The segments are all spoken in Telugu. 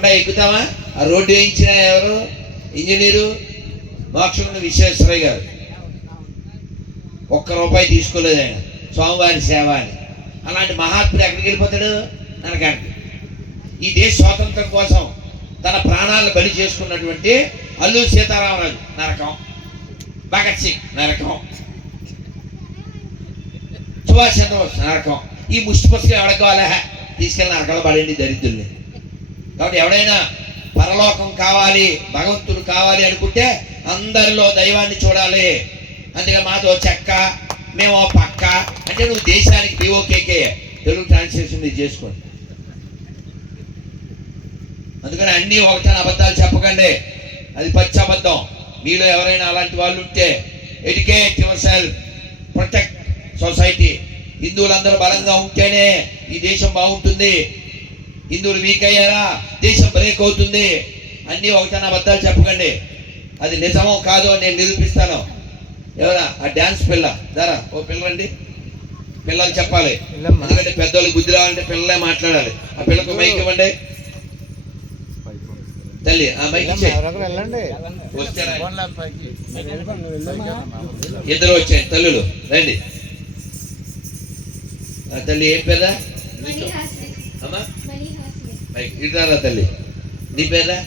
కొండ ఎక్కుతామా? ఆ రోడ్డు వేయించిన ఎవరు? ఇంజనీరు మోక్షం విశ్వేశ్వరయ్య గారు. ₹1 తీసుకోలేదు ఆయన, స్వామివారి సేవ అని. అలాంటి మహాత్ముడు ఎక్కడికి వెళ్ళిపోతాడు? నరకానికి. ఈ దేశ స్వాతంత్రం కోసం తన ప్రాణాలను బలి చేసుకున్నటువంటి అల్లూరి సీతారామరాజు నరకం, భగత్ సింగ్ నరకం, సుభాష్ చంద్రబోస్ నరకం. ఈ ముష్టి పుస్తకం ఎవరికి కావాలా? తీసుకెళ్ళి నరకలు పడండి దరిద్రుల్ని. కాబట్టి ఎవడైనా పరలోకం కావాలి, భగవంతుడు కావాలి అనుకుంటే అందరిలో దైవాన్ని చూడాలి. అందుకే మాతో చెక్క, మేము పక్క అంటే నువ్వు దేశానికి BOKK తెలుగు ట్రాన్స్లేషన్ మీరు చేసుకోండి. అందుకని అన్నీ ఒకటని అబద్ధాలు చెప్పకండి, అది పచ్చి అబద్ధం. మీలో ఎవరైనా అలాంటి వాళ్ళు ఉంటే educate yourself, protect society. హిందువులందరూ బలంగా ఉంటేనే ఈ దేశం బాగుంటుంది. హిందువులు వీక్ అయ్యారా దేశం బ్రేక్ అవుతుంది. అన్నీ ఒకటని అబద్ధాలు చెప్పకండి. అది నిజమో కాదో నేను నిరూపిస్తాను. ఎవరా ఆ డ్యాన్స్ పిల్ల? దారా ఓ పిల్లరండి, పిల్లలు చెప్పాలి. ఎందుకంటే పెద్దవాళ్ళకి బుద్ధి రావాలంటే పిల్లలే మాట్లాడాలి. ఆ పిల్లకు మైక్ ఇవ్వండి తల్లి. ఆ మైక్ ఇద్దరు వచ్చాయి తల్లులు, రండి. తల్లి ఏం పేరా? అమ్మా మైక్ ఇటారా తల్లి. నీ పేరా?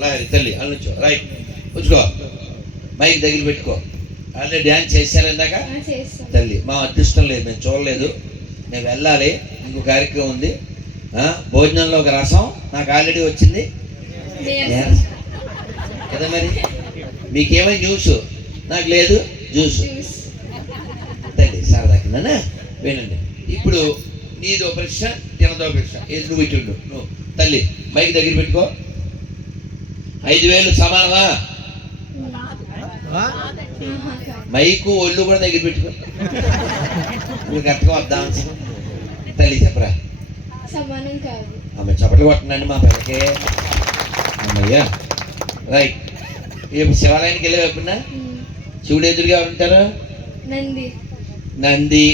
లారీ తల్లి అనుచో రైట్ ఉంచుకో, మైక్ దగ్గర పెట్టుకో. ఆల్రెడీ డ్యాన్స్ చేశారు ఇందాక తల్లి. మా అదృష్టం లేదు, మేము చూడలేదు. నేను వెళ్ళాలి, ఇంకో కార్యక్రమం ఉంది. భోజనంలో ఒక రసం నాకు ఆల్రెడీ వచ్చింది కదా. మరి మీకేమై జ్యూస్? నాకు లేదు జ్యూస్. తల్లి సరదా కిందనా వినండి. ఇప్పుడు నీదో ప్రశ్న, తినదో ప్రశ్న. ఏది నువ్వు ఇటు నువ్వు తల్లి మైక్ దగ్గర పెట్టుకో. 5,000 సమానమా? మైకు ఒళ్ళు కూడా దగ్గర పెట్టుకో. నువ్వు కరెక్ట్గా వద్దాం తల్లి చెప్పరా. ఆమె చప్పట్లు కొట్టండి మా పిల్లకే. అమ్మయ్యా రైట్. రేపు శివాలయానికి వెళ్ళే ఎప్పుడున్నా శివుడు ఎదురుగా ఉంటారు? నంది.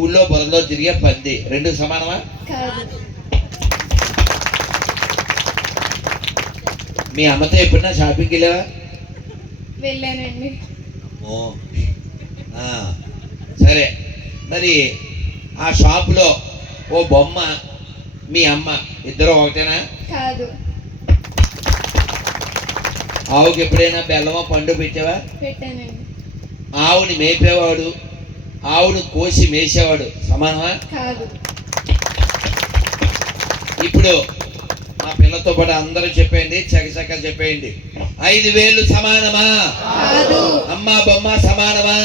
ఊళ్ళో బురదలో తిరిగే పంది. రెండు సమానమా? మీ అమ్మతో ఎప్పుడన్నా షాపింగ్కి వెళ్ళావా? వెళ్ళానండి. సరే, మరి ఆ షాపులో ఓ బొమ్మ మీ అమ్మ ఇద్దరు ఒకటేనా? కాదు. ఆవుకి ఎప్పుడైనా బెల్లమో పండు పెట్టావా? పెట్టానండి. ఆవుని మేపేవాడు, ఆవును కోసి మేసేవాడు సమానమా? కాదు. ఇప్పుడు మా పిల్లతో పాటు అందరూ చెప్పేయండి, చకచక చెప్పేయండి. 5,000 సమానమా? అమ్మ బొమ్మ సమానమా?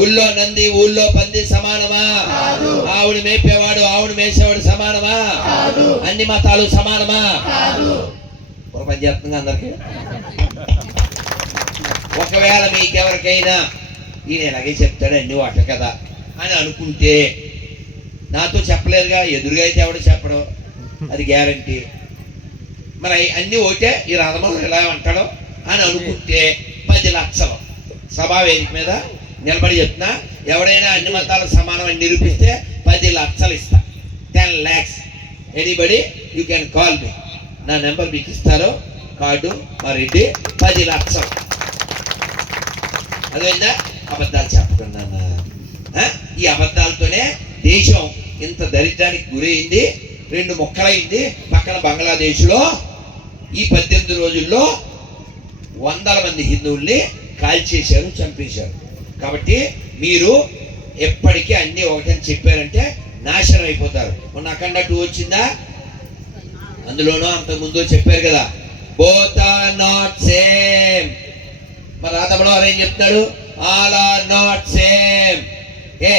గుళ్ళో నంది, ఊళ్ళో పంది సమానమా? ఆవుని మేపేవాడు, ఆవుని మేసేవాడు సమానమా? అన్ని మతాలు సమానమా? పని చేస్తుంది అందరికి. ఒకవేళ మీకెవరికైనా ఈయన ఎలాగే చెప్తాడు అన్ని వాట కదా అని అనుకుంటే, నాతో చెప్పలేదుగా, ఎదురుగా అయితే ఎవడు చెప్పడు, అది గ్యారంటీ. మరి అన్నీ ఒకటే ఈ రథములు ఎలా అంటాడో అని అనుకుంటే 10 లక్షలు సభావేదిక మీద నిలబడి చెప్తున్నా. ఎవడైనా అన్ని మతాలు సమానం అని నిరూపిస్తే 10 లక్షలు ఇస్తా. 10 lakhs. Anybody you can call me. నా నెంబర్ మీకు ఇస్తారు, కార్డు మా రెడ్డి. 10 లక్షలు. అదేందా? అబద్ధాలు చెప్పకుండా. ఈ అబద్ధాలతోనే దేశం ఇంత దరిద్రానికి గురైంది, 2 ముక్కలైంది. పక్కన బంగ్లాదేశ్లో ఈ 18 రోజుల్లో 100 మంది హిందువుల్ని కాల్చేశారు, చంపేశారు. కాబట్టి మీరు ఎప్పటికీ అన్నీ ఒకటని చెప్పారంటే నాశనం అయిపోతారు. మొన్న అఖండ 2 వచ్చిందా? అందులోనూ అంతకుముందు చెప్పారు కదా, బోత్ ఆర్ నాట్ సేమ్. మరి రాతమలో ఏం చెప్తాడు? All are not same.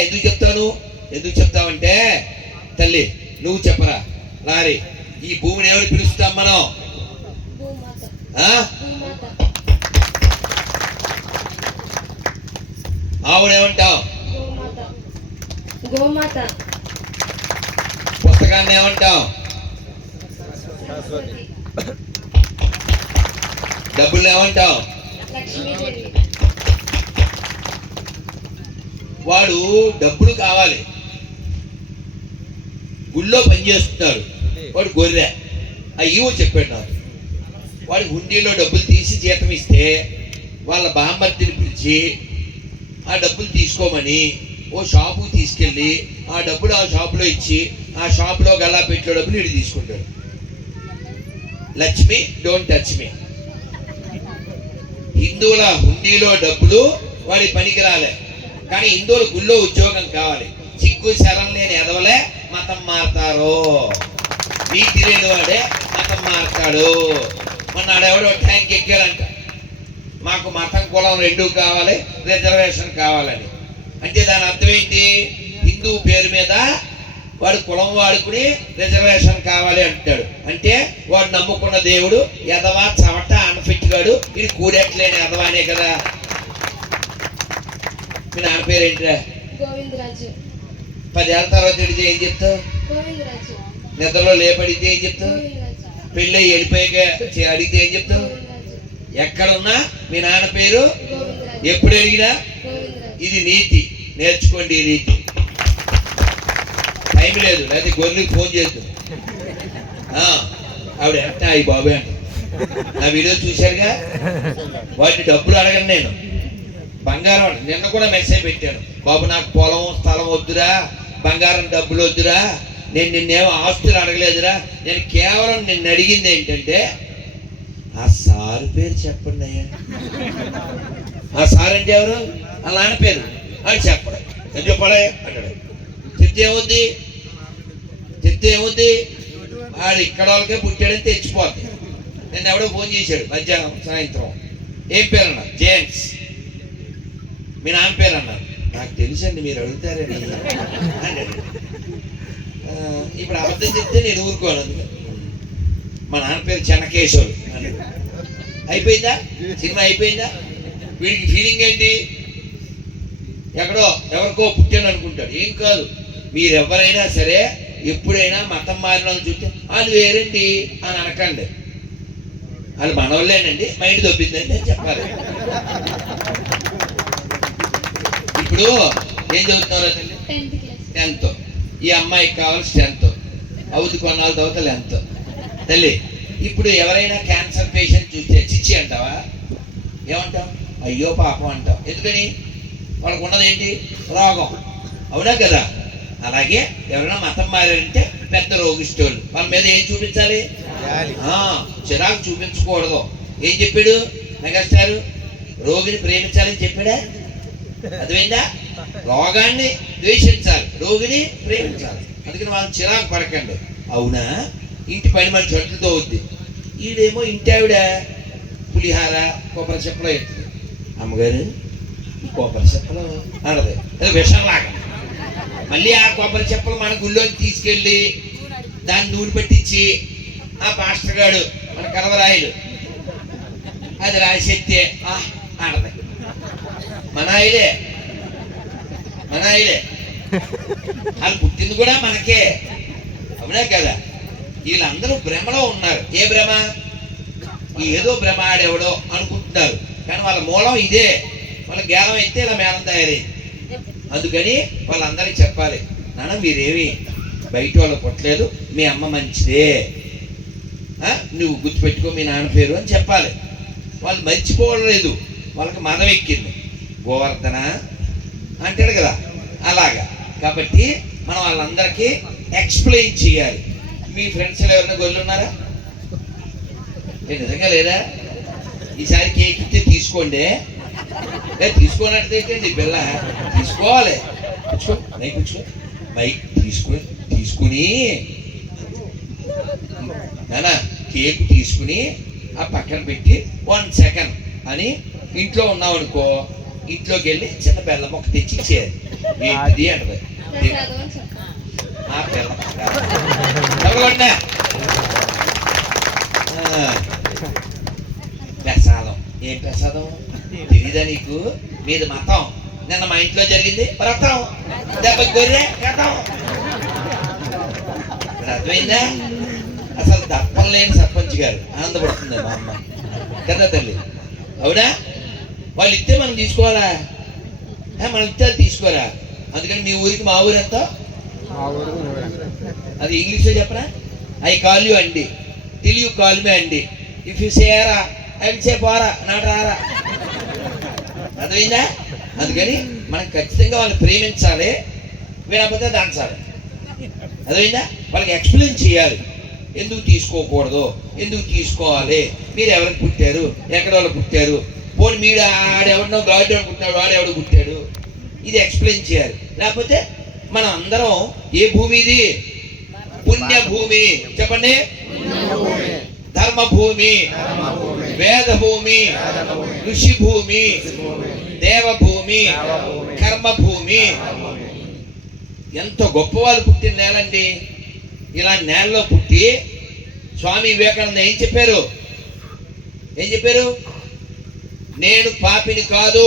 ఎందుకు చెప్తాను? ఎందుకు చెప్తావంటే తల్లి నువ్వు చెప్పరా లారీ, ఈ భూమిని ఎవరు పిలుస్తాం మనం? ఆవునేమంటాం? గోమాత. పుస్తకాన్ని ఏమంటాం? డబ్బులు ఏమంటాం? వాడు డబ్బులు కావాలి, గుళ్ళో పనిచేస్తున్నాడు, వాడు గొర్రె. అయ్యో చెప్పాడు నాకు. వాడి హుండీలో డబ్బులు తీసి జీతం ఇస్తే వాళ్ళ బామ్మర్తిని పిలిచి ఆ డబ్బులు తీసుకోమని ఓ షాపుకి తీసుకెళ్ళి ఆ డబ్బులు ఆ షాపులో ఇచ్చి ఆ షాపులో గల్లా పెట్టిన డబ్బులు ఇటు తీసుకుంటాడు. Lakshmi don't touch me. హిందువుల హుండీలో డబ్బులు వాడి పనికి రాలే, కానీ హిందువుల గుళ్ళో ఉద్యోగం కావాలి. సిగ్గు శరం లేని ఎదవలే మతం మారుతారు, నీతి లేని వాడే మతం మారుతాడు. మొన్న ఆడెవడో ట్యాంక్ ఎక్కాడంట, మాకు మతం కులం రెండూ కావాలి, రిజర్వేషన్ కావాలని. అంటే దాని అర్థం ఏంటి? హిందూ పేరు మీద వాడు కులం వాడుకుని రిజర్వేషన్ కావాలి అంటాడు. అంటే వాడు నమ్ముకున్న దేవుడు ఎదవా చవట అన్ఫిట్గాడు, ఇది కూడెట్లేని ఎదవానే కదా. మీ నాన్న పేరు ఏంటిరా? గోవిందరాజు. 10 ఏళ్ళ తర్వాత అడిగితే ఏం చెప్తావు? గోవిందరాజు. నిద్రలో లేపడితే ఏం చెప్తావు? గోవిందరాజు. పెళ్ళి వెళ్ళిపోయాక అడిగితే ఏం చెప్తావు? గోవిందరాజు. ఎక్కడున్నా మీ నాన్న పేరు గోవిందరాజు. ఎప్పుడు అడిగినా గోవిందరాజు. ఇది నీతి, నేర్చుకోండి ఈ నీతి. టైం లేదు, లేకపోతే గొర్రెకి ఫోన్ చేద్దాం. ఆవిడ ఎంత అయ్యి బాబు అంట. నా వీడియో చూశారుగా, వాటి డబ్బులు అడగను నేను, బంగారం అడగను. నిన్న కూడా మెసేజ్ పెట్టాను, బాబు నాకు పొలం స్థలం వద్దురా, బంగారం డబ్బులు వద్దురా, నేను నిన్నేమో ఆస్తులు అడగలేదురా, నేను కేవలం నిన్ను అడిగింది ఏంటంటే ఆ సారు పేరు చెప్పండి అయ్యా. ఆ సార్ అంటే ఎవరు? ఆ నాన్న పేరు అని చెప్పడం. చెప్పడే అంటాడు. చెప్తే ఏముంది? ఆడు ఇక్కడ వాళ్ళకే పుట్టాడని తెచ్చిపోద్ది. నేను ఎవడో ఫోన్ చేశాడు మధ్యాహ్నం సాయంత్రం, ఏం పేరు అన్నా? జేమ్స్. మీ నాన్న పేరు అన్నారు. నాకు తెలుసండి మీరు అడుగుతారని అన్నాడు. ఇప్పుడు అబద్ధం చెప్తే నేను ఊరుకోను. మా నాన్న పేరు చెన్నకేశ్వరు అన్నాడు. అయిపోయిందా? సినిమా అయిపోయిందా? వీడికి ఫీలింగ్ ఏంటి? ఎక్కడో ఎవరికో పుట్టాను అనుకుంటాడు. ఏం కాదు, మీరెవరైనా సరే ఎప్పుడైనా మతం మారిన వాళ్ళు చూస్తే వాళ్ళు వేరండి అని అనకండి, వాళ్ళు మనోళ్ళేనండి, మైండ్ దొబ్బిందండి అని చెప్పాలి. ఇప్పుడు ఏం చదువుతున్నారు తల్లి? 10th. ఈ అమ్మాయికి కావాలి స్ట్రెంత్, అవుతుంది కొన్నాళ్ళ తర్వాత లెంత్. తల్లి ఇప్పుడు ఎవరైనా క్యాన్సర్ పేషెంట్ చూస్తే చిచ్చి అంటావా? ఏమంటావు? అయ్యో పాపం అంటావు. ఎందుకని? వాళ్ళకు ఉన్నదేంటి? రోగం. అవునా కదా? అలాగే ఎవరైనా మతం మారారంటే పెద్ద రోగిష్టోళ్ళు, వాళ్ళ మీద ఏం చూపించాలి? చిరాకు చూపించకూడదు. ఏం చెప్పాడు మెగాస్టార్? రోగిని ప్రేమించాలని చెప్పాడా? అర్థమైందా? రోగాన్ని ద్వేషించాలి, రోగిని ప్రేమించాలి. అందుకని వాళ్ళని చిరాకు పడకండి. అవునా, ఇంటి పని మనిషి వంటలతో అవుద్ది, ఈడేమో ఇంటి ఆవిడ పులిహార కొబ్బరి చెప్పలో ఎత్తుంది. అమ్మగారు కొబ్బరి చెప్పలు అనదు, అది విషంలాగా. మళ్ళీ ఆ కొబ్బరి చెప్పలు మన గుళ్ళోకి తీసుకెళ్ళి దాన్ని నూనె పట్టించి ఆ పాస్టర్ గాడు మన కలవరాయుడు అది రాసేస్తే ఆడదు. మన ఆయలే వాళ్ళు పుట్టింది కూడా మనకే. అవునా కదా? వీళ్ళందరూ భ్రమలో ఉన్నారు. ఏ భ్రమ? ఏదో భ్రమ ఆడెవడో అనుకుంటున్నారు, కానీ వాళ్ళ మూలం ఇదే. వాళ్ళ గేలం అయితే ఇలా మేళం తయారైంది. అందుకని వాళ్ళందరికీ చెప్పాలి, నాన్న మీరేమి బయట వాళ్ళు పుట్టలేదు, మీ అమ్మ మంచిదే, నువ్వు గుర్తుపెట్టుకో మీ నాన్న పేరు అని చెప్పాలి. వాళ్ళు మర్చిపోలేదు, వాళ్ళకి మదం ఎక్కింది. గోవర్ధన అంటాడు కదా, అలాగా. కాబట్టి మనం వాళ్ళందరికీ ఎక్స్ప్లెయిన్ చేయాలి. మీ ఫ్రెండ్స్ ఎవరైనా గొల్లు ఉన్నారా? నిజంగా లేదా? ఈసారి కేక్ ఇస్తే తీసుకోండి. తీసుకోనట్టు పిల్ల తీసుకోవాలి. కూర్చో నై కూర్చో బైక్ తీసుకుని నానా కేక్ తీసుకుని ఆ పక్కన పెట్టి 1 సెకండ్ అని ఇంట్లో ఉన్నావు అనుకో, ఇంట్లోకి వెళ్ళి చిన్న బెల్లం మొక్క తెచ్చి ఇచ్చేయాలి. ఏంటిది అంటది ఆ బెల్లం. ఎవరున్నా ప్రసాదం. ఏం ప్రసాదం తెలీదా నీకు? మీది మతం. నిన్న మా ఇంట్లో జరిగింది వ్రతం, దెబ్బ గొర్రె కథం. అర్థమైందా? అసలు దప్పం లేని సర్పంచ్ గారు ఆనందపడుతుంది మా అమ్మ కదా తల్లి. అవునా? వాళ్ళు ఇస్తే మనం తీసుకోవాలా? మనం ఇస్తే అది తీసుకోరా. అందుకని మీ ఊరికి మా ఊరు ఎంత? అది ఇంగ్లీష్లో చెప్పరా? ఐ కాల్ యూ అండి. టిల్ యూ కాల్ మీ అండి. ఇఫ్ యూ సేరా ఐ విల్ సే పోరా, నాట్ రారా. అర్థమైందా? అందుకని మనం ఖచ్చితంగా వాళ్ళని ప్రేమించాలి, వినకపోతే దాచాలి. అర్థమైందా? వాళ్ళకి ఎక్స్ప్లెయిన్ చేయాలి, ఎందుకు తీసుకోకూడదు, ఎందుకు తీసుకోవాలి, మీరు ఎవరికి పుట్టారు, ఎక్కడ వాళ్ళు పుట్టారు, పోనీ మీరు ఆడెవరినో గాడు అనుకుంటున్నాడు, వాడెవడు పుట్టాడు, ఇది ఎక్స్ప్లెయిన్ చేయాలి. లేకపోతే మనం అందరం ఏ భూమి ఇది? పుణ్యభూమి. చెప్పండి. ధర్మభూమి, వేదభూమి, ఋషిభూమి, దేవభూమి, కర్మభూమి. ఎంతో గొప్ప వాళ్ళు పుట్టిన నేలండి. ఇలా నేలలో పుట్టి స్వామి వివేకానంద ఏం చెప్పారు? నేను పాపిని కాదు,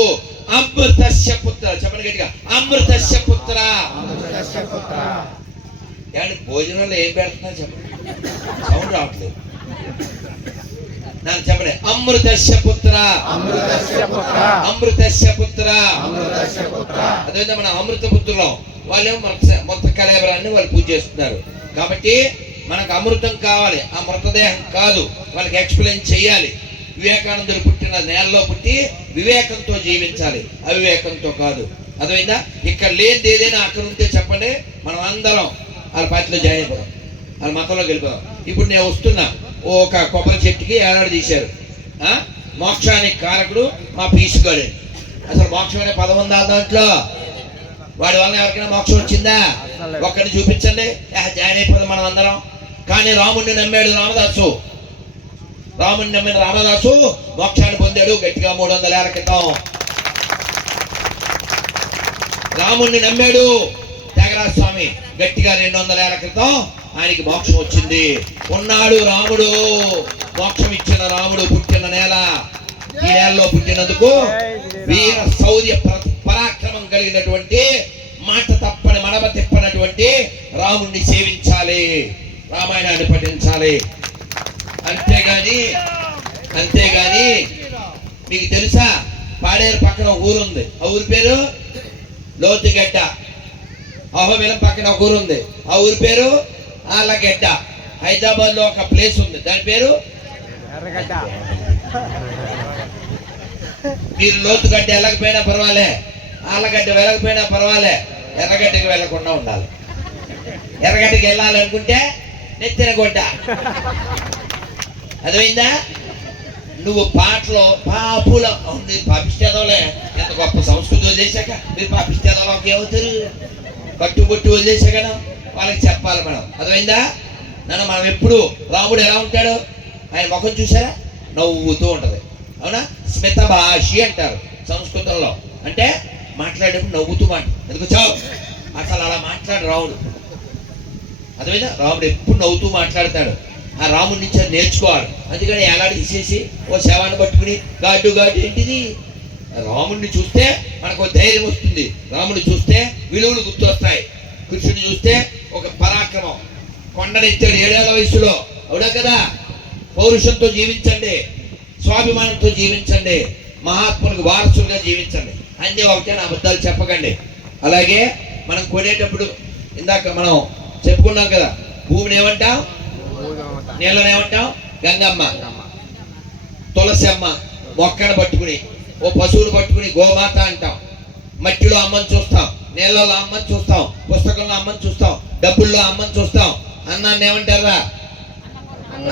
అమృతస్య పుత్ర. చెప్పండి గట్టిగా, అమృతస్య పుత్ర. ఏమండి భోజనంలో ఏం పెడుతున్నా చెప్పండి, సౌండ్ రావట్లేదు. నన్ను చెప్పండి, అమృతస్య పుత్ర, అమృతస్య పుత్ర. అదేవిధంగా మన అమృత పుత్రులం, వాళ్ళేమో మొత్త కళేబరాన్ని వాళ్ళు పూజ చేస్తున్నారు. కాబట్టి మనకు అమృతం కావాలి, ఆ మృతదేహం కాదు. వాళ్ళకి ఎక్స్ప్లెయిన్ చేయాలి. వివేకానందుడు పుట్టిన నేలలో పుట్టి వివేకంతో జీవించాలి, అవివేకంతో కాదు. అర్థమైందా? ఇక్కడ లేనిది ఏదైనా అక్కడ ఉంటే చెప్పండి, మనం అందరం వాళ్ళ పార్టీలో జాయిన్ అయిపోదాం, వాళ్ళ మతంలోకి వెళ్ళిపోదాం. ఇప్పుడు నేను వస్తున్నా, ఒక కొబ్బరి చెట్టుకి ఏనాడు తీశారు, మోక్షానికి కారకుడు మా పీసుగాడు. అసలు మోక్షం అనే పదం ఉందా దాంట్లో? వాడి వల్ల ఎవరికైనా మోక్షం వచ్చిందా? ఒక్కడిని చూపించండి, జాయిన్ అయిపోదాం మనం అందరం. కానీ రాముడిని నమ్మాడు రామదాసు, రాముడిని నమ్మిన రామదాసు మోక్షాన్ని పొందాడు గట్టిగా 300 ఏళ్ల క్రితం. రాముడిని నమ్మాడు త్యాగరాజ స్వామి గట్టిగా 200 ఏళ్ల క్రితం ఆయనకి మోక్షం వచ్చింది. ఉన్నాడు రాముడు, మోక్షం ఇచ్చిన రాముడు పుట్టిన నేల. ఈ నేలలో పుట్టినందుకు వీర శౌర్య పరాక్రమం కలిగినటువంటి, మాట తప్పని మడమ తిప్పనటువంటి రాముడిని సేవించాలి, రామాయణాన్ని పఠించాలి. అంతేగాని మీకు తెలుసా, పాడేరు పక్కన ఒక ఊరుంది, ఆ ఊరి పేరు లోతుగడ్డ. అహోబిలం పక్కన ఒక ఊరు ఉంది, ఆ ఊరి పేరు ఆళ్ళగడ్డ. హైదరాబాద్ లో ఒక ప్లేస్ ఉంది, దాని పేరు ఎర్రగడ్డ. మీరు లోతుగడ్డ వెళ్ళకపోయినా పర్వాలే, ఆళ్ళగడ్డ వెళ్ళకపోయినా పర్వాలే, ఎర్రగడ్డకి వెళ్ళకుండా ఉండాలి. ఎర్రగడ్డకి వెళ్ళాలనుకుంటే నెత్తిన గొడ్డ. అర్థమైందా? నువ్వు పాటలో పాపుల పాపిస్తేదోలే, ఎంత గొప్ప సంస్కృతి వదిలేశాక మీరు పాపిస్తేదోలోకి ఏమవుతారు? కట్టుబొట్టు వదిలేసాక వాళ్ళకి చెప్పాలి మనం. అర్థమైందా? మనం ఎప్పుడు రాముడు ఎలా ఉంటాడు, ఆయన ముఖం చూసారా, నవ్వుతూ ఉంటది. అవునా? స్మిత భాషి అంటారు సంస్కృతంలో, అంటే మాట్లాడేటప్పుడు నవ్వుతూ ఎందుకు చావు అసలు అలా మాట్లాడు రాముడు. అర్థమైందా? రాముడు ఎప్పుడు నవ్వుతూ మాట్లాడతాడు. ఆ రాముడి నుంచి నేర్చుకోవాలి. అందుకని ఎలాంటి తీసేసి ఓ శవాన్ని పట్టుకుని గాడు ఏంటిది? రాముడిని చూస్తే మనకు ధైర్యం వస్తుంది, రాముడిని చూస్తే విలువలు గుర్తొస్తాయి, కృష్ణుని చూస్తే ఒక పరాక్రమం. కొండనెత్తాడు 7 ఏళ్ల వయసులో, అవునా కదా? పౌరుషంతో జీవించండి, స్వాభిమానంతో జీవించండి, మహాత్ములకు వారసులుగా జీవించండి. అన్నీ ఒకటే, అబద్ధాలు చెప్పకండి. అలాగే మనం కొనేటప్పుడు ఇందాక మనం చెప్పుకున్నాం కదా, భూమిని ఏమంటాం? నీళ్ళని ఏమంటాం? గంగమ్మ. తులసి అమ్మ, మొక్కను పట్టుకుని, ఓ పశువును పట్టుకుని గోమాత అంటాం. మట్టిలో అమ్మని చూస్తాం, నీళ్ళలో అమ్మని చూస్తాం, పుస్తకంలో అమ్మని చూస్తాం, డబ్బుల్లో అమ్మని చూస్తాం. అన్నాన్ని ఏమంటారా?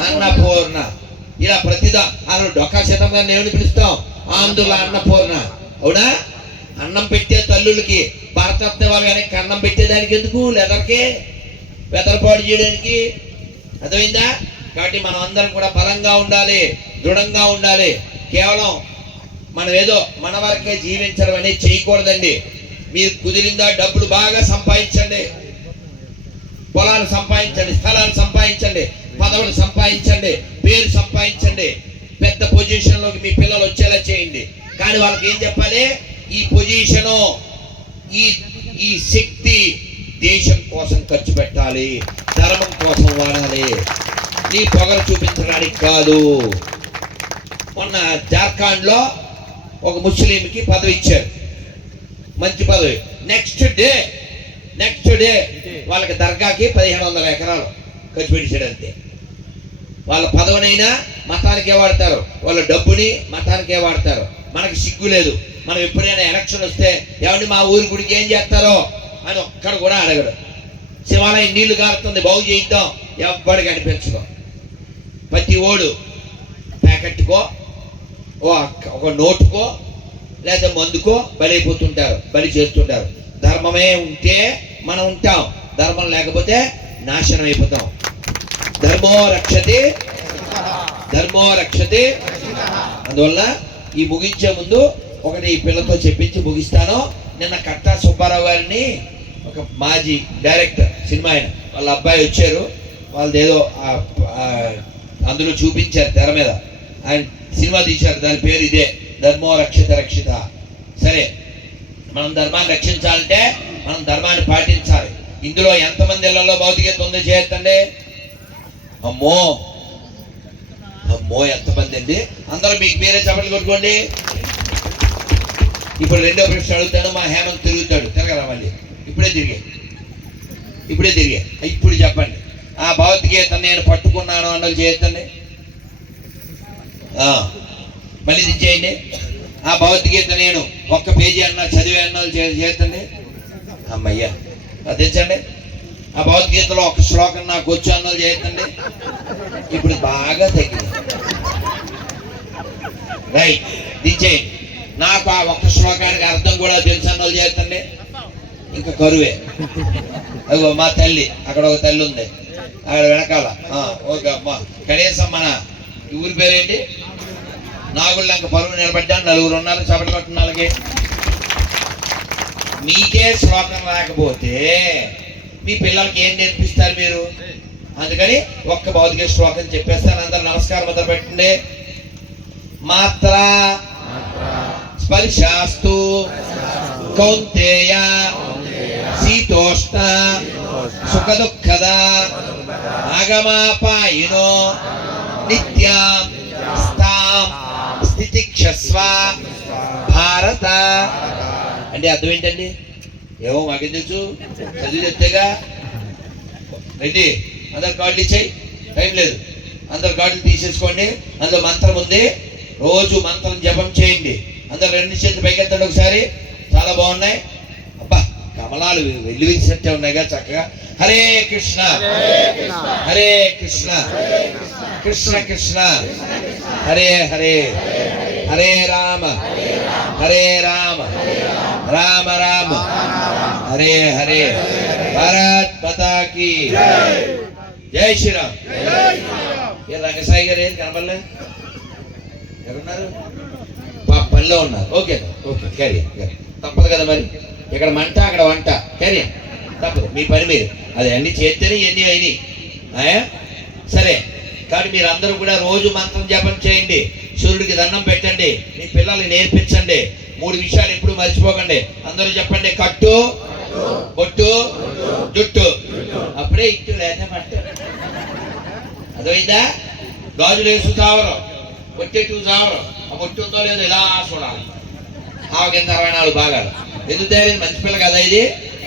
అన్నపూర్ణ. ఇలా ప్రతిదా డొక్కా శతం గారిని ఏమని పిలుస్తాం? ఆంధ్రుల అన్నపూర్ణ. అవునా? అన్నం పెట్టే తల్లులకి భారతరత్న వాళ్ళు కానీ అన్నం పెట్టేదానికి ఎందుకు? లెదర్కే, వెదరపాటు చేయడానికి. అర్థమైందా? కాబట్టి మనం అందరం కూడా బలంగా ఉండాలి, దృఢంగా ఉండాలి. కేవలం మనం ఏదో మన వరకే జీవించడం అనేది చేయకూడదండి. మీరు కుదిరిందా డబ్బులు బాగా సంపాదించండి, పొలాలు సంపాదించండి, స్థలాలు సంపాదించండి, పదవులు సంపాదించండి, పేరు సంపాదించండి, పెద్ద పొజిషన్లోకి మీ పిల్లలు వచ్చేలా చేయండి. కానీ వాళ్ళకి ఏం చెప్పాలి? ఈ పొజిషను, ఈ శక్తి దేశం కోసం ఖర్చు పెట్టాలి, ధర్మం కోసం వాడాలి, నీ పొగరు చూపించడానికి కాదు. మొన్న జార్ఖండ్ లో ఒక ముస్లింకి పదవి ఇచ్చారు, మంచి పదవి. నెక్స్ట్ డే వాళ్ళకి దర్గాకి 1500 ఎకరాలు ఖర్చు పెట్టాడు అంతే. వాళ్ళ పదవినైనా మతానికే వాడతారు, వాళ్ళ డబ్బుని మతానికే వాడతారు. మనకి సిగ్గు లేదు. మనం ఎప్పుడైనా ఎలక్షన్ వస్తే ఏమండి మా ఊరి గుడికి ఏం చేస్తారో అని ఒక్కడు కూడా అడగడు. శివాలయం నీళ్లు కారుతుంది, బాగు చేయిద్దాం, ఎవ్వడికి అనిపించదు. ప్రతి ఓడు ప్యాకెట్కో ఒక నోటుకో లేదా మందుకో బలైపోతుంటారు, బలి చేస్తుంటారు. ధర్మమే ఉంటే మనం ఉంటాం, ధర్మం లేకపోతే నాశనం అయిపోతాం. ధర్మో రక్షతే ధర్మో రక్షతే. అందువల్ల ఈ ముగించే ముందు ఒకటి ఈ పిల్లతో చెప్పించి ముగిస్తాను. నిన్న కట్టా సుబ్బారావు గారిని, ఒక మాజీ డైరెక్టర్, సినిమా ఆయన, వాళ్ళ అబ్బాయి వచ్చారు. వాళ్ళది ఏదో అందులో చూపించారు తెర మీద. ఆయన సినిమా తీశారు, దాని పేరు ఇదే, ధర్మో రక్షిత రక్షిత. సరే, మనం ధర్మాన్ని రక్షించాలంటే మనం ధర్మాన్ని పాటించాలి. ఇందులో ఎంతమంది ఇళ్లలో భౌతికత ఉందో చేయొద్దండి. అమ్మో అమ్మో ఎంతమంది అండి. అందరూ మీకు మీరే చప్పట్లు కొట్టుకోండి. ఇప్పుడు రెండో ప్రశ్న అడుగుతాడు. మా హేమంత్ తిరుగుతాడు, తిరగరా మళ్ళీ. ఇప్పుడే తిరిగే ఇప్పుడు చెప్పండి. ఆ భౌతికత నేను పట్టుకున్నాను అన్నది చేయొద్దండి. మళ్ళీ చేయండి. ఆ భౌతికత నేను ఒక్క పేజీ అన్నా చదివే అన్నది చేయొద్దండి. అమ్మయ్యా తెచ్చండి. ఆ భగవద్గీతలో ఒక శ్లోకం నాకు వచ్చు అన్నది చేయొద్దండి. ఇప్పుడు బాగా తగ్గింది. రైట్, దించేయండి. నాకు ఆ ఒక్క శ్లోకానికి అర్థం కూడా తెలుసు అన్నది చేయొద్దండి. ఇంకా కరువే. అదిగో మా తల్లి, అక్కడ ఒక తల్లి ఉంది, అక్కడ వెనకాల. ఓకే అమ్మా, కనీసం మన ఊరి పేరేంటి? నాగుళ్ళంక పరువు నిలబడ్డాను, నలుగురు ఉన్నారు, చప్పట్లు కొట్టిన వాళ్ళకి. మీకే శ్లోకం రాకపోతే మీ పిల్లలకి ఏం నేర్పిస్తారు మీరు? అందుకని ఒక్క భౌతిక శ్లోకం చెప్పేస్తాను. అందరు నమస్కారం మొదలు పెట్టండి. మాత్ర స్పర్శాస్తు కౌంతేయ శీతోష్ణ సుఖ దుఃఖద ఆగమాపాయినో నిత్యాం స్థాం స్థితిక్షస్వ భారత. అంటే అర్థం ఏంటండి? ఏమో మాకేం తెలుసు, చదివి చెప్తేగా. రెడ్డి, అందరు కార్డులు ఇచ్చాయి, టైం లేదు. అందరు కార్డులు తీసేసుకోండి. అందులో మంత్రం ఉంది, రోజు మంత్రం జపం చేయండి. అందరు రెండు చేతులు పైకెత్తండి ఒకసారి. చాలా బాగున్నాయి. అబ్బా, కమలాలు వెళ్ళి విరిసినట్టే ఉన్నాయిగా చక్కగా. హరే కృష్ణ హరే కృష్ణ కృష్ణ కృష్ణ హరే హరే, హరే రామ హరే రామ రామ రామ హరే హరే. భారత్ మాతా కీ జై శ్రీరామ్. ఏ రంగసాయి గారు ఏం కనపడలేదు? ఎక్కడున్నారు? పనిలో ఉన్నారు. ఓకే ఓకే, క్యారియర్ తప్పదు కదా మరి. ఇక్కడ మంట అక్కడ వంట, క్యారియర్ తప్పదు. మీ పని మీరు అది అన్ని చేస్తేనే ఇవన్నీ అయినాయి. సరే, కాబట్టి మీరు అందరూ కూడా రోజు మంత్రం జపం చేయండి, సూర్యుడికి దండం పెట్టండి, మీ పిల్లల్ని నేర్పించండి. 3 విషయాలు ఎప్పుడు మర్చిపోకండి. అందరూ చెప్పండి: కట్టు, బొట్టు, జుట్టు. అప్పుడే ఇట్టు లేదా పట్టు. అర్థమైందా? గాజులు వేసు చావరం, బొట్టెట్టు చావరం. ఆ బొట్టు ఉందో లేదో ఇలా చూడాలి. కింద 24 భాగాలు. ఎందుకు తయారైంది? మంచి పిల్ల కదా ఇది?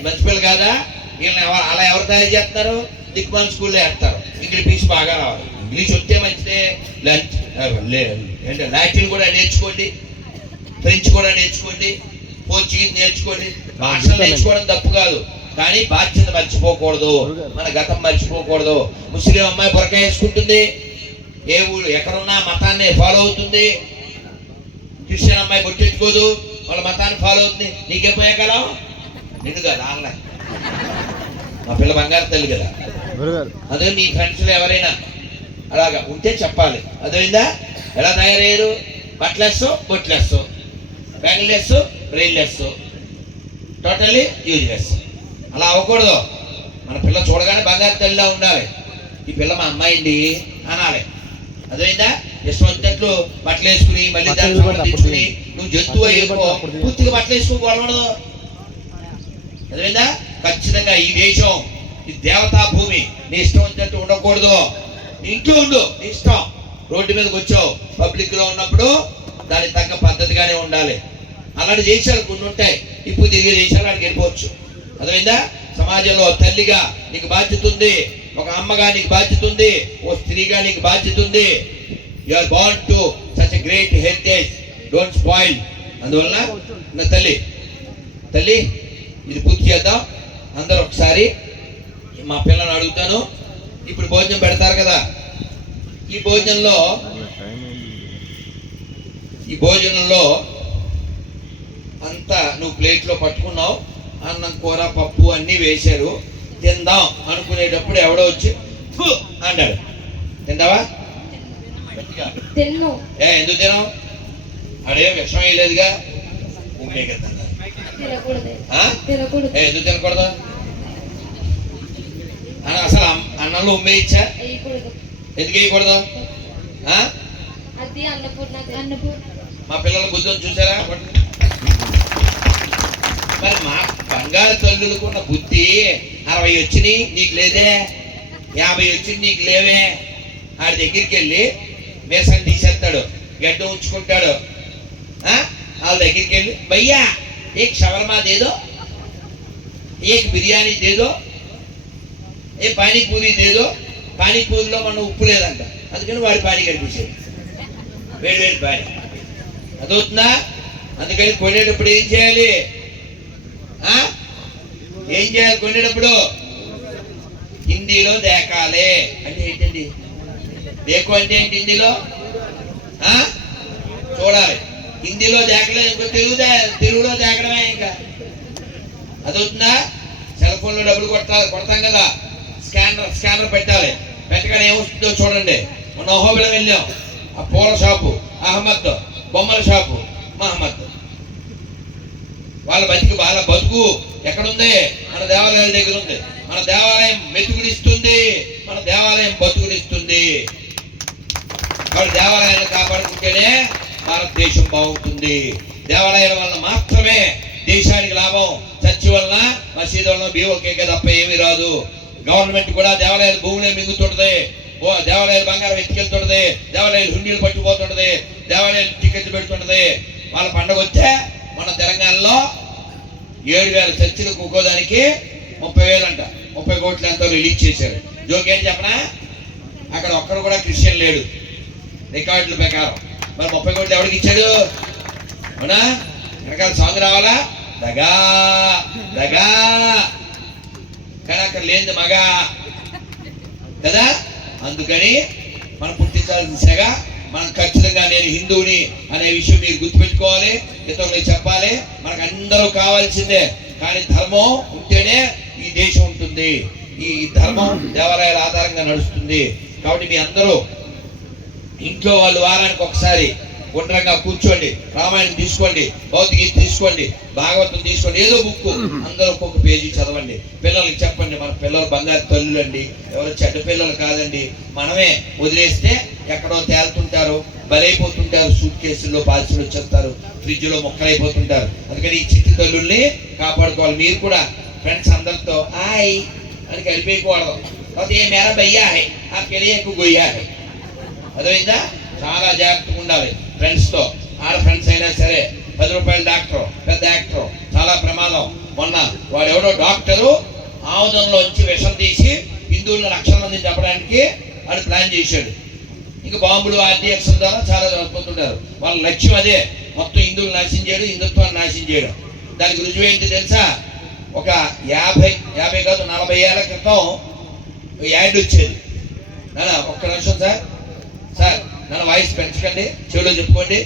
మంచి పిల్ల కాదా? వీళ్ళని అలా ఎవరు తయారు చేస్తారు? దిక్మాల స్కూల్లో వేస్తారు. ఇంగ్లీష్ బాగా రావాలి. ఇంగ్లీష్ వస్తే మంచిదే. లాటిన్ కూడా నేర్చుకోండి, ఫ్రెంచ్ కూడా నేర్చుకోండి, పోర్చుగీస్ నేర్చుకోండి. భాషలు నేర్చుకోవడం తప్పు కాదు, కానీ బాధ్యత మర్చిపోకూడదు, మన గతం మర్చిపోకూడదు. ముస్లిం అమ్మాయి బురక వేసుకుంటుంది, ఏ ఊరు ఎక్కడున్నా మతాన్ని ఫాలో అవుతుంది. క్రిస్టియన్ అమ్మాయి బొట్టెట్టుకోదు, వాళ్ళ మతాన్ని ఫాలో అవుతుంది. నీకేం పోయే కాలం? నిన్ను కదా ఆన్లైన్. మా పిల్ల బంగారు తల్లి కదా. అదే మీ ఫ్రెండ్స్లో ఎవరైనా అలాగా ఉంటే చెప్పాలి. అదేందా? ఎలా తయారయ్యారు? బట్టలేస్సు, బొట్లేస్సు, బ్యాంగిల్లెస్సు, బ్రెయిన్లెస్సు, టోటల్లీ యూజ్లెస్. అలా అవ్వకూడదు. మన పిల్ల చూడగానే బంగారు తల్లిలా ఉండాలి. ఈ పిల్ల మా అమ్మాయింది అనాలి. అదేందా? ఇష్టం వచ్చినట్లు బట్టలు వేసుకుని మళ్ళీ దాన్ని సమర్థించుకుని నువ్వు జంతువు అయిపో పూర్తిగా బట్టలు వేసుకోకూడదు. అదేందా? ఖచ్చితంగా ఈ దేశం, ఈ దేవతా భూమి, నీ ఇష్టం వచ్చినట్టు ఉండకూడదు. ఇంట్లో ఉండు, నీ ఇష్టం. రోడ్డు మీదకి వచ్చావు, పబ్లిక్ లో ఉన్నప్పుడు దానికి తగ్గ పద్ధతిగానే ఉండాలి. అలాంటి దేశాలు కొన్ని ఉంటాయి, ఇప్పుడు తిరిగే దేశాలు అక్కడికి వెళ్ళిపోవచ్చు. అదేందా? సమాజంలో తల్లిగా నీకు బాధ్యత ఉంది. ఒక అమ్మగా నీకు బాధ్యత ఉంది, ఓ స్త్రీగా నీకు బాధ్యత ఉంది. You are born to such a great heritage, don't spoil. అందువల్ల నా తల్లి ఇది పూర్తి చేద్దాం అందరూ ఒకసారి. మా పిల్లల్ని అడుగుతాను, ఇప్పుడు భోజనం పెడతారు కదా, ఈ భోజనంలో అంతా నువ్వు ప్లేట్లో పట్టుకున్నావు, అన్నం కూర పప్పు అన్నీ వేశారు, తిందాం అనుకునేటప్పుడు ఎవడో వచ్చి ఫు అన్నాడు. తిందావా? ఎందుకు తినావు? ఆడేం విషయం వేయలేదుగా, ఉమ్మే కదా. ఎందుకు తినకూడదు? అసలు అన్నంలో ఉమ్మే ఇచ్చా, ఎందుకు వేయకూడదు? మా పిల్లల బుద్ధులు చూసారా? మరి మా బంగారు తల్లులకు ఉన్న బుద్ధి 60 వచ్చినాయి, నీకు లేదే. 50 వచ్చింది, నీకు లేవే. ఆడి దగ్గరికి వెళ్ళి మేసం తీసేస్తాడు, గడ్డ ఉంచుకుంటాడు. వాళ్ళ దగ్గరికి వెళ్ళి భయ్యా ఏక్ షవర్మా దేదో, ఏక్ బిర్యానీ దేదో, ఏ పానీపూరి దేదో. పానీపూరిలో మనం ఉప్పు లేదంట, అందుకని వాడి పానీ కనిపించేది, వేడి పానీ. అదవుతుందా? అందుకని కొనేటప్పుడు ఏం చేయాలి? కొనేటప్పుడు హిందీలో దేకాలే. అంటే ఏంటండి దేకు అంటే ఏంటి? హిందీలో చూడాలి. హిందీలో దేకలేదు ఇంకో తెలుగులో దేకడమే. ఇంకా అదవుతుందా? సెల్ ఫోన్ లో డబ్బులు కొడతాం కదా, స్కానర్ పెట్టాలి. పెట్టగానే ఏమొస్తుందో చూడండి. మొన్న అహోబిలం వెళ్ళాం, ఆ పూల షాపు అహ్మద్, బొమ్మల షాపు మహమ్మద్. వాళ్ళ బతుకు ఎక్కడుంది? మన దేవాలయాల దగ్గర ఉంది. మన దేవాలయం మెతుకునిస్తుంది, మన దేవాలయం బతుకునిస్తుంది. వాళ్ళ దేవాలయాన్ని కాపాడుకుంటేనే భారతదేశం బాగుంటుంది. దేవాలయాల వల్ల మాత్రమే దేశానికి లాభం. చర్చి వలన, మసీదు వలన బీఓకే తప్ప ఏమీ రాదు. గవర్నమెంట్ కూడా దేవాలయాల భూములే మింగుతుంటది, దేవాలయాలు బంగారం ఎత్తుకెళ్తుంటది, దేవాలయాలు హుండీలు పట్టుకుపోతుంటది, దేవాలయాలు టికెట్లు పెడుతుంటది. వాళ్ళ పండగ వచ్చే మన తెలంగాణలో 7,000 చర్చిలు ఒక్కోదానికి 30,000 అంట, 30 కోట్లు ఎంతో రిలీజ్ చేశారు. జోకేం చెప్పనా? అక్కడ ఒక్కడు కూడా క్రిస్టియన్ లేడు రికార్డుల ప్రకారం. మరి 30 కోట్లు ఎవరికి ఇచ్చాడు? అవునా? వెనకాల సాంగ్ రావాలా? దగా దగా, కానీ అక్కడ లేదు మగా కదా. అందుకని మనం పుట్టించాల్సిన సెగ మనం ఖచ్చితంగా నేను హిందువుని అనే విషయం మీరు గుర్తుపెట్టుకోవాలి, ఇతరులకు చెప్పాలి. మనకు అందరూ కావాల్సిందే, కానీ ధర్మం ఉంటేనే ఈ దేశం ఉంటుంది. ఈ ధర్మం దేవాలయాల ఆధారంగా నడుస్తుంది. కాబట్టి మీ అందరూ ఇంట్లో వాళ్ళు వారానికి ఒకసారి గుండ్రంగా కూర్చోండి, రామాయణం తీసుకోండి, భౌతికగీత తీసుకోండి, భాగవతం తీసుకోండి, ఏదో బుక్ అందరూ ఒక్కొక్క పేజీ చదవండి. పిల్లలకి చెప్పండి, మన పిల్లలు బంగారు తల్లులండి, ఎవరు చెడ్డ పిల్లలు కాదండి. మనమే వదిలేస్తే ఎక్కడో తేలుతుంటారు, బలైపోతుంటారు, సూట్ కేసుల్లో పాల్చులు వచ్చేస్తారు, ఫ్రిడ్జ్ లో మొక్కలైపోతుంటారు. అందుకని ఈ చిట్టి తల్లుల్ని కాపాడుకోవాలి. మీరు కూడా ఫ్రెండ్స్ అందరితో హాయ్ అని కలిపేయకూడదు. ఏ మేర భయ్యా హై ఆ కెలియకు గొయ్యా హై. అదైందా? చాలా జాగ్రత్తగా ఉండాలి ఫ్రెండ్స్ తో. ఆడ ఫ్రెండ్స్ అయినా సరే, 10 రూపాయల డాక్టర్, పెద్ద యాక్టర్, చాలా ప్రమాదం. మొన్న వాడెవడో డాక్టరు ఆముదంలోంచి విషం తీసి హిందువులను 1,00,000 మందిని చెప్పడానికి వాడు ప్లాన్ చేశాడు. ఇంకా బాంబులు RDX ద్వారా చాలా చనిపోతుంటారు. వాళ్ళ లక్ష్యం అదే, మొత్తం హిందువులు నాశనం చేయడం, హిందుత్వాన్ని నాశనం చేయడం. దానికి రుజువు ఏంటి తెలుసా? ఒక 50 కాదు 40 ఏళ్ల క్రితం యాడ్ వచ్చేది. నాన్న ఒక్క నిమిషం సార్ నన్ను వాయిస్ పెంచకండి, చెవిలో చెప్పుకోండి.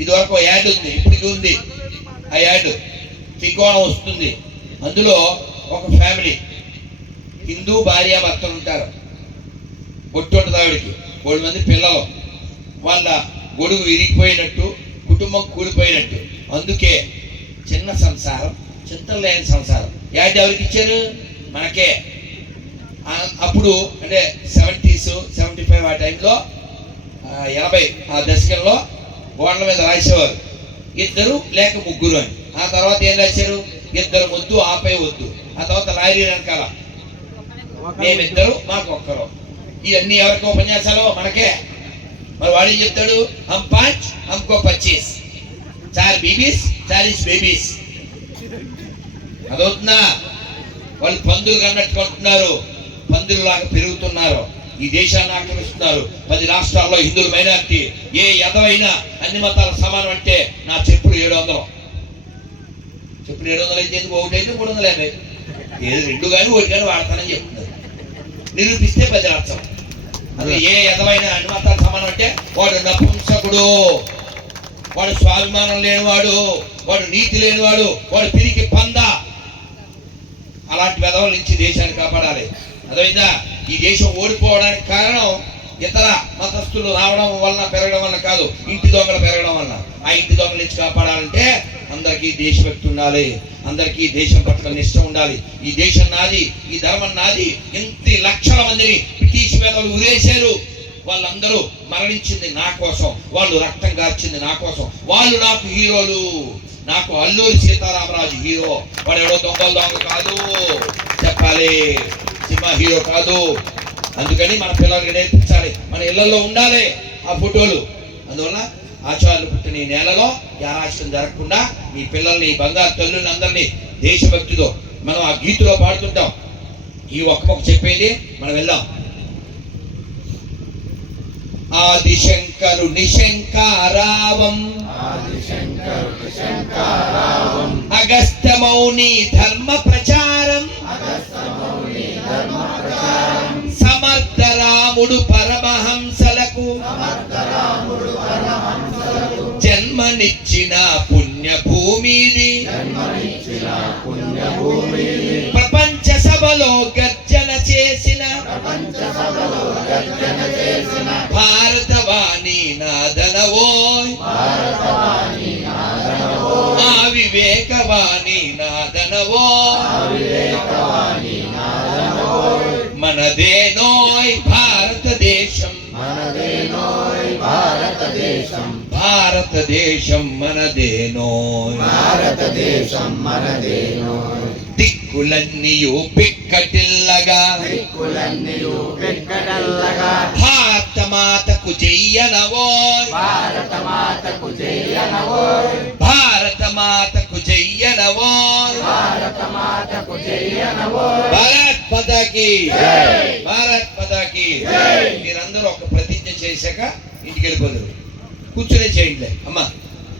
ఇదివరకు యాడ్ ఉంది, ఇప్పటికి ఉంది. ఆ యాడ్ త్రికోణం వస్తుంది. అందులో ఒక ఫ్యామిలీ, హిందూ భార్యాభర్తలు ఉంటారు. బొట్టు ఆవిడికి 3 మంది పిల్లలు. వాళ్ళ గొడుగు విరిగిపోయినట్టు, కుటుంబం కూలిపోయినట్టు. అందుకే చిన్న సంసారం, చింతలు లేని సంసారం. యాడ్ ఎవరికి ఇచ్చారు? మనకే. అప్పుడు అంటే 70s 75 ఆ టైంలో 80 ఆ దశకంలో గోడల మీద రాసేవారు 2 లేక 3 అని. ఆ తర్వాత ఏం రాశారు? 2 వద్దు, ఆపై వద్దు. ఆ తర్వాత లారీ వెనకాల మేమిద్దరు మాకు ఒక్కరు. ఇవన్నీ ఎవరికి ఉపన్యాసాలు? మనకే. మరి వాడు ఏం చెప్తాడు? హమ్ 5 హమ్కో 25, 4 బీబీస్ 40 బేబీస్. అదవుతుందా? వాళ్ళు పందులు కన్నట్టు కొంటున్నారు. పందులలాగా పెరుగుతున్నారు, ఈ దేశాన్ని ఆక్రమిస్తున్నారు. 10 రాష్ట్రాల్లో హిందువులు మైనారిటీ. ఏ ఎదవైనా అన్ని మతాలకు సమానం అంటే నా చెప్పులు 700. చెప్పులు 700 అయితే ఎందుకు? ఒకటి అయితే 350. ఏది 2 కానీ 1 కానీ వాడతానని చెప్తున్నారు. నిరూపిస్తే 10 లక్షలు. అది ఏ ఎదవైనా అన్ని మతాలకు సమానం అంటే వాడు నపుంసకుడు, వాడు స్వాభిమానం లేనివాడు, వాడు నీతి లేనివాడు, వాడు పిరికి పంద. అలాంటి వెధవల నుంచి దేశాన్ని కాపాడాలి. అదైందా? ఈ దేశం ఓడిపోవడానికి కారణం ఇతర మతస్థులు రావడం వలన, పెరగడం వలన కాదు, ఇంటి దొంగలు పెరగడం వలన. ఆ ఇంటి దొంగల నుంచి కాపాడాలంటే అందరికీ దేశభక్తి ఉండాలి, అందరికీ దేశం పట్ల నిష్ట ఉండాలి. ఈ దేశం నాది, ఈ ధర్మం నాది. ఇంత లక్షల మందిని బ్రిటిష్ వేదలు ఉరేశారు. వాళ్ళందరూ మరణించింది నా కోసం, వాళ్ళు రక్తం గార్చింది నా కోసం. వాళ్ళు నాకు హీరోలు. నాకు అల్లూరి సీతారామరాజు హీరో. వాడు ఎవడో దొంగ కాదు చెప్పాలి, సినిమా హీరో కాదు. అందుకని మన పిల్లలకి నేర్పించాలి, మన ఇళ్లలో ఉండాలి ఆ ఫోటోలు. అందువల్ల ఆచార్యులు పుట్టిన ఈ నేలలో యారాశం జరగకుండా ఈ పిల్లల్ని, బంగారు తల్లుల్ని అందరినీ దేశభక్తితో మనం ఆ గీతులో పాడుతుంటాం. ఈ ఒక్క మొక్క చెప్పేది మనం వెళ్దాం. ఆదిశంకరుని శంకారావం, అగస్త్య మౌని ధర్మ ప్రచారం, సమర్థ రాముడు పరమహంసలకు జన్మనిచ్చిన పుణ్యభూమిది, ప్రపంచ సభలో గర్జన చేసిన భారతవాణి నాదనవోయ్, ఆ వివేకవాణి నాదనవోయ్, మనదేనోయ్ భారతదేశం, భారతదేశం మనదేనోయ్, దిక్కులన్నీయు పిక్కటిల్లగా, భారతమాతకు జయ్యనవోయ్, భారతమాతకు జయ్యనవోయ్, భారత్ మాతాకి, భారత్ మాతాకి. మీరందరూ ఒక ప్రతిజ్ఞ చేశాక ఇంటికి వెళ్ళిపోతారు. కూర్చొనే చేయండి అమ్మా,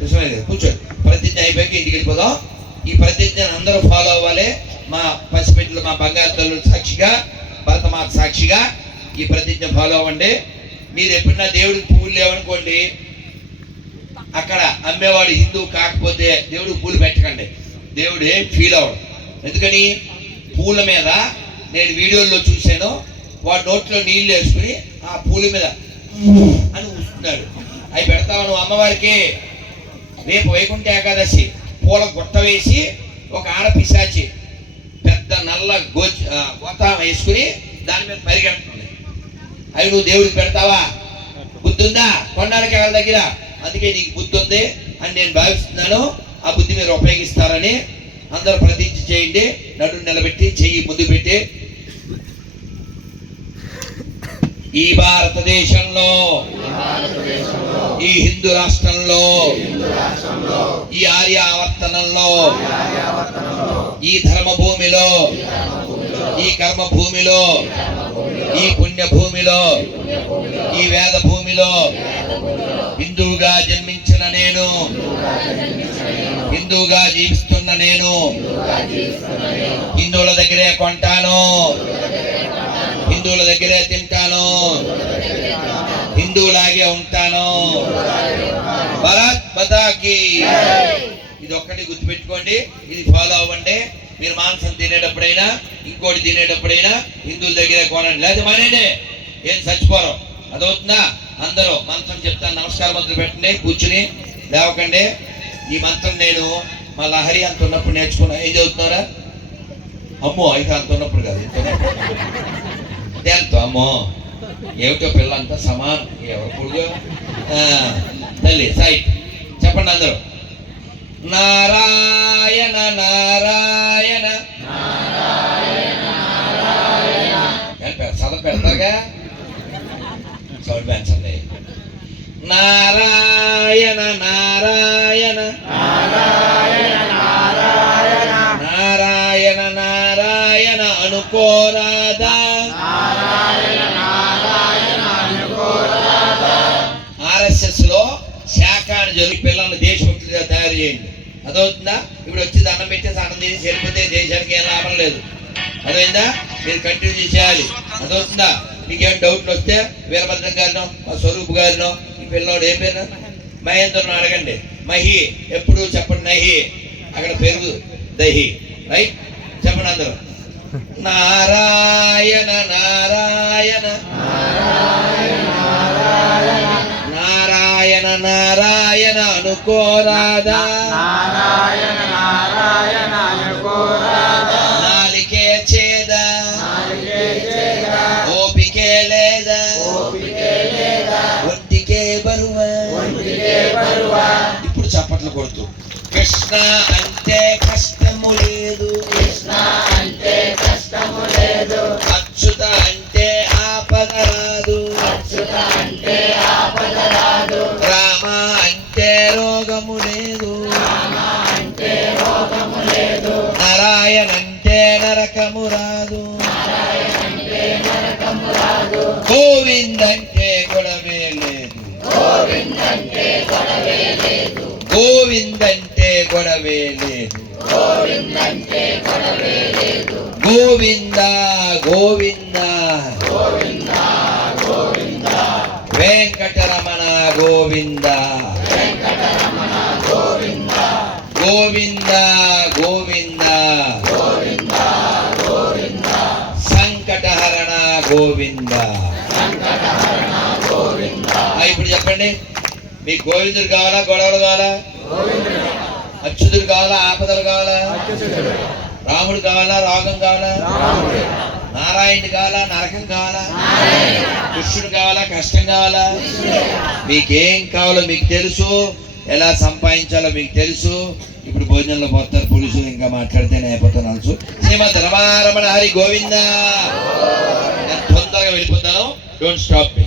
నిజమే కూర్చోండి. ప్రతిజ్ఞ అయిపోయాక ఇంటికి వెళ్ళిపోదాం. ఈ ప్రతిజ్ఞను అందరూ ఫాలో అవ్వాలి. మా పసిపెట్టలు, మా బంగారు తల్లుల సాక్షిగా, భరతమాత సాక్షిగా ఈ ప్రతిజ్ఞ ఫాలో అవ్వండి. మీరు ఎప్పుడైనా దేవుడికి పువ్వులు లేవనుకోండి, అక్కడ అమ్మేవాడు హిందువు కాకపోతే దేవుడికి పూలు పెట్టకండి. దేవుడు ఏం ఫీల్ అవ్వడు. ఎందుకని? పూల మీద నేను వీడియోల్లో చూశాను, వాడు నోట్లో నీళ్ళు వేసుకుని ఆ పూల మీద అని ఊస్తున్నాడు. అవి పెడతావు నువ్వు అమ్మవారికి. రేపు వైకుంఠ ఏకాదశి పూల గుట్ట వేసి ఒక ఆడపిశాచి పెద్ద నల్ల గోతా వేసుకుని దాని మీద పరిగెడుతుంది. అవి నువ్వు దేవుడికి పెడతావా? బుద్ధి ఉందా? కొండానికి వాళ్ళ దగ్గర. అందుకే నీకు బుద్ధి ఉంది అని నేను భావిస్తున్నాను. ఆ బుద్ధి మీరు ఉపయోగిస్తారని అందరూ ప్రతిజ్ఞ చేయండి. నడుము నిలబెట్టి చెయ్యి ముందు పెట్టి, ఈ భారతదేశంలో, ఈ హిందూ రాష్ట్రంలో, ఈ ఆర్యావర్తనంలో, ఈ ధర్మ భూమిలో, ఈ కర్మ భూమిలో, ఈ పుణ్య భూమిలో, ఈ వేద భూమిలో హిందువుగా జన్మించిన నేను, హిందువుగా జీవిస్తున్న నేను హిందువుల దగ్గరే కొంటాను, హిందువుల దగ్గరే తింటాను, హిందువులాగే ఉంటాను. భారత్ మాతాకి. ఇది ఒక్కటి గుర్తుపెట్టుకోండి, ఇది ఫాలో అవ్వండి. మీరు మాంసం తినేటప్పుడైనా, ఇంకోటి తినేటప్పుడైనా హిందువుల దగ్గరే కొనండి, లేదా మానేండి. ఏం చచ్చిపోరు. అదవుతుందా? అందరూ మంత్రం చెప్తాను. నమస్కారం మంత్రం పెట్టండి, కూర్చుని లేవకండి. ఈ మంత్రం నేను మా లహరి అంత ఉన్నప్పుడు నేర్చుకున్నా. ఏం చదువుతున్నారా? అమ్మో అయితే అంత ఉన్నప్పుడు కాదు, ఎంతో అమ్మో ఏమిటో పిల్ల అంతా సమానం. ఎవరు పొడుగు తల్లి సైట్ చెప్పండి అందరూ. నారాయణ నారాయణ చదువు పెడతారుగా, సౌండ్ పెంచండి. నారాయణ నారాయణ నారాయణ నారాయణ అనుకోరాదా, కళ్యాణ జరిగి పిల్లల్ని దేశభక్తులుగా తయారు చేయండి. అదవుతుందా? ఇప్పుడు వచ్చి దండం పెట్టేసి అన్నం తిని చేరిపోతే దేశానికి ఏం లాభం లేదు. అదైందా? మీరు కంటిన్యూ చేయాలి. అదవుతుందా? మీకేం డౌట్లు వస్తే వీరభద్రం గారినో మా స్వరూప్ గారినో ఈ పిల్లోడు ఏం పేరు మహేంద్రను అడగండి. మహి ఎప్పుడు చెప్పండి నహి, అక్కడ పెరుగు దహి, రైట్? చెప్పండి అందరూ. నారాయణ నారాయణ నారాయణ నారాయణ అనుకోరాదా, నాలికే చేదా, ఓపికే లేదా, ఒంటికే బరువా. ఇప్పుడు చప్పట్లు కొడుతూ కృష్ణ అంటే కష్టము లేదు, అచ్యుత అంటే ఆపద రాదు, రామ అంటే రోగము లేదు, నారాయణ అంటే నరకము రాదు, గోవింద్ అంటే గొడవే లేదు, గోవింద్ అంటే గొడవే లేదు, గోవింద గోవింద వెంకటరమణ గోవింద, గోవింద గోవింద సంకటహరణ గోవింద. ఇప్పుడు చెప్పండి, మీకు గోవిందుడు కావాలా, గొడవలు కావాలా? అచ్యుతుడు కావాలా, ఆపదలు కావాలా? రాముడు కావాలా, రోగం కావాలా? నారాయణుడు కావాలా, నరకం కావాలా? కృష్ణుడు కావాలా, కష్టం కావాలా? మీకేం కావాలో మీకు తెలుసు, ఎలా సంపాదించాలో మీకు తెలుసు. ఇప్పుడు భోజనంలో పోతారు పులుసు, ఇంకా మాట్లాడితే అయిపోతాను. శ్రీమద్ రమారమణ హరి గోవింద. నేను తొందరగా వెళ్ళిపోతాను, డోంట్ స్టాప్ మీ.